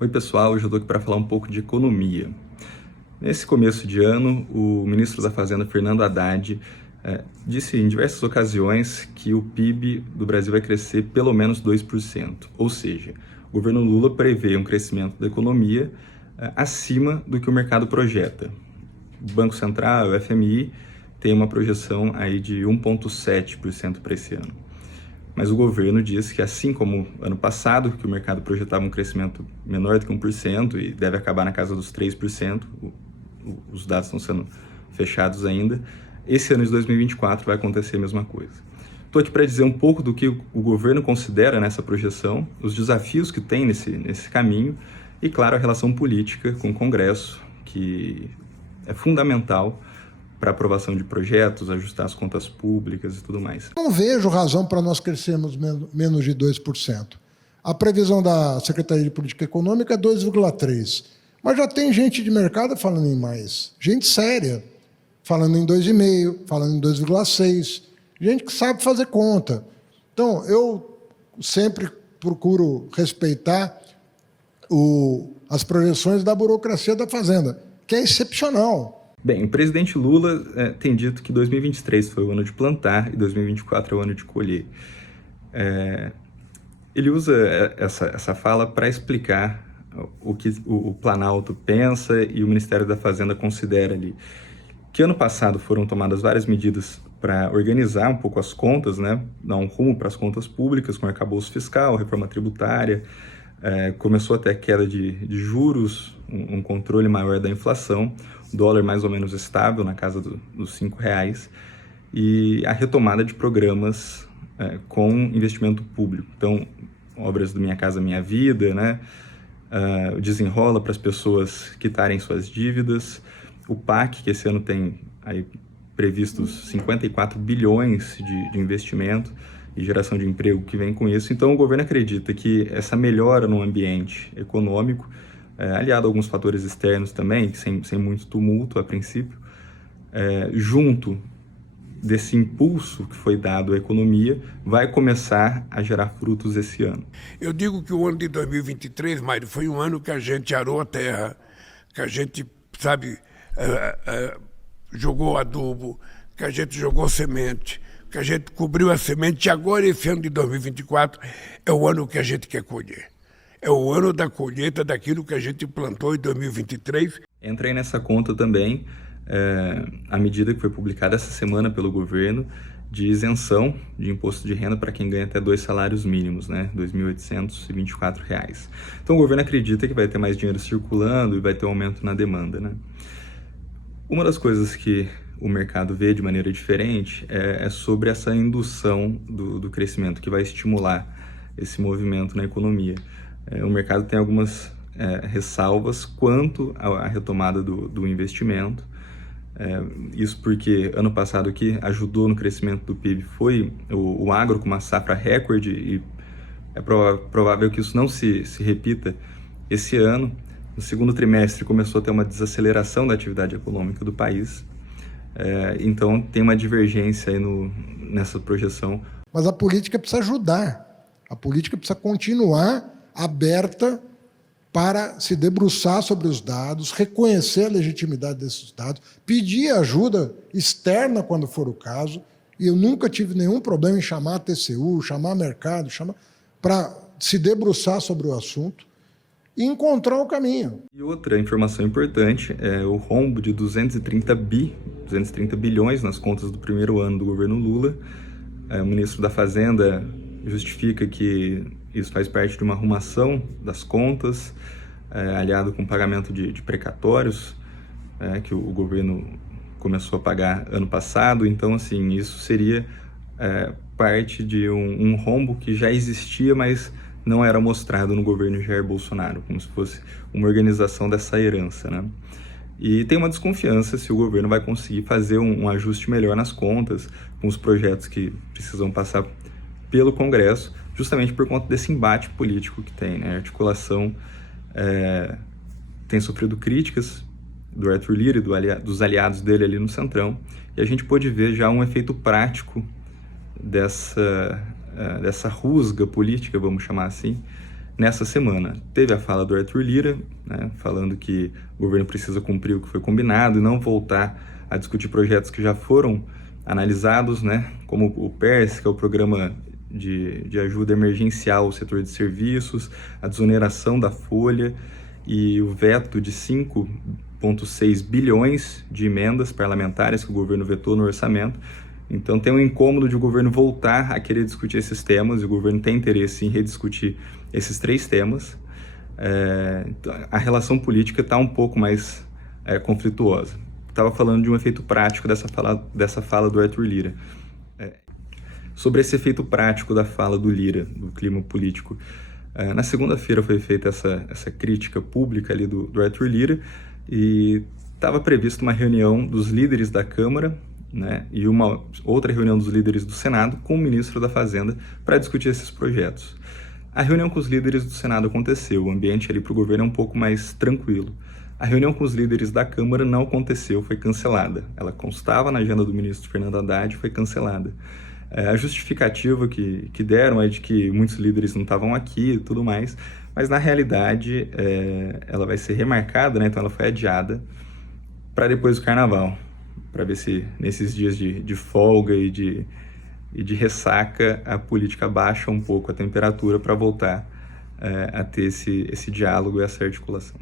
Oi pessoal, hoje eu estou aqui para falar um pouco de economia. Nesse começo de ano, o ministro da Fazenda, Fernando Haddad, disse em diversas ocasiões que o PIB do Brasil vai crescer pelo menos 2%. Ou seja, o governo Lula prevê um crescimento da economia acima do que o mercado projeta. O Banco Central, o FMI, tem uma projeção aí de 1,7% para esse ano. Mas o governo diz que, assim como ano passado, que o mercado projetava um crescimento menor do que 1% e deve acabar na casa dos 3%, os dados estão sendo fechados ainda, esse ano de 2024 vai acontecer a mesma coisa. Estou aqui para dizer um pouco do que o governo considera nessa projeção, os desafios que tem nesse caminho e, claro, a relação política com o Congresso, que é fundamental para aprovação de projetos, ajustar as contas públicas e tudo mais. Não vejo razão para nós crescermos menos de 2%. A previsão da Secretaria de Política Econômica é 2,3%. Mas já tem gente de mercado falando em mais. Gente séria, falando em 2,5%, falando em 2,6%. Gente que sabe fazer conta. Então, eu sempre procuro respeitar as projeções da burocracia da Fazenda, que é excepcional. Bem, o presidente Lula tem dito que 2023 foi o ano de plantar e 2024 é o ano de colher. Ele usa essa fala para explicar o que o Planalto pensa e o Ministério da Fazenda considera ali. Que ano passado foram tomadas várias medidas para organizar um pouco as contas, né? Dar um rumo para as contas públicas, com arcabouço fiscal, reforma tributária, começou até a queda de juros, um controle maior da inflação, o dólar mais ou menos estável na casa dos R$5, e a retomada de programas com investimento público. Então, obras do Minha Casa Minha Vida, né? O Desenrola para as pessoas quitarem suas dívidas, o PAC, que esse ano tem aí previstos 54 bilhões de investimento e geração de emprego que vem com isso. Então, o governo acredita que essa melhora no ambiente econômico, aliado a alguns fatores externos também, sem muito tumulto a princípio, junto desse impulso que foi dado à economia, vai começar a gerar frutos esse ano. Eu digo que o ano de 2023, Mário, foi um ano que a gente arou a terra, que a gente, jogou adubo, que a gente jogou semente, que a gente cobriu a semente, e agora esse ano de 2024 é o ano que a gente quer colher. É o ano da colheita daquilo que a gente plantou em 2023. Entrei nessa conta também a medida que foi publicada essa semana pelo governo de isenção de imposto de renda para quem ganha até 2 salários mínimos, né? R$ 2.824. Então o governo acredita que vai ter mais dinheiro circulando e vai ter um aumento na demanda, né? Uma das coisas que o mercado vê de maneira diferente é sobre essa indução do crescimento, que vai estimular esse movimento na economia. O mercado tem algumas ressalvas quanto à retomada do investimento. Isso porque ano passado o que ajudou no crescimento do PIB foi o agro com uma safra recorde, e é provável que isso não se repita esse ano. No segundo trimestre começou a ter uma desaceleração da atividade econômica do país, então tem uma divergência aí nessa projeção. Mas a política precisa ajudar, a política precisa continuar aberta para se debruçar sobre os dados, reconhecer a legitimidade desses dados, pedir ajuda externa quando for o caso, e eu nunca tive nenhum problema em chamar a TCU, chamar mercado, para se debruçar sobre o assunto e encontrar o caminho. E outra informação importante é o rombo de 230 bilhões nas contas do primeiro ano do governo Lula. O ministro da Fazenda justifica que isso faz parte de uma arrumação das contas, aliado com o pagamento de precatórios, que o governo começou a pagar ano passado. Então, assim, isso seria parte de um rombo que já existia, mas não era mostrado no governo Jair Bolsonaro, como se fosse uma organização dessa herança, né? E tem uma desconfiança se o governo vai conseguir fazer um ajuste melhor nas contas, com os projetos que precisam passar pelo Congresso, justamente por conta desse embate político que tem, né? A articulação tem sofrido críticas do Arthur Lira e dos aliados dele ali no Centrão, e a gente pôde ver já um efeito prático dessa rusga política, vamos chamar assim, nessa semana. Teve a fala do Arthur Lira, né, falando que o governo precisa cumprir o que foi combinado e não voltar a discutir projetos que já foram analisados, né, como o PERS, que é o Programa de Ajuda Emergencial ao Setor de Serviços, a desoneração da folha e o veto de 5,6 bilhões de emendas parlamentares que o governo vetou no orçamento. Então tem um incômodo de o governo voltar a querer discutir esses temas, e o governo tem interesse em rediscutir esses 3 temas. Então, a relação política está um pouco mais conflituosa. Estava falando de um efeito prático dessa fala do Arthur Lira. Sobre esse efeito prático da fala do Lira, do clima político, na segunda-feira foi feita essa crítica pública ali do Arthur Lira, e estava prevista uma reunião dos líderes da Câmara, né, e uma outra reunião dos líderes do Senado com o ministro da Fazenda para discutir esses projetos. A reunião com os líderes do Senado aconteceu, o ambiente ali para o governo é um pouco mais tranquilo. A reunião com os líderes da Câmara não aconteceu, foi cancelada. Ela constava na agenda do ministro Fernando Haddad e foi cancelada. A justificativa que deram é de que muitos líderes não estavam aqui e tudo mais, mas na realidade ela vai ser remarcada, né? Então ela foi adiada para depois do Carnaval, para ver se nesses dias de folga e de ressaca a política baixa um pouco a temperatura para voltar a ter esse diálogo e essa articulação.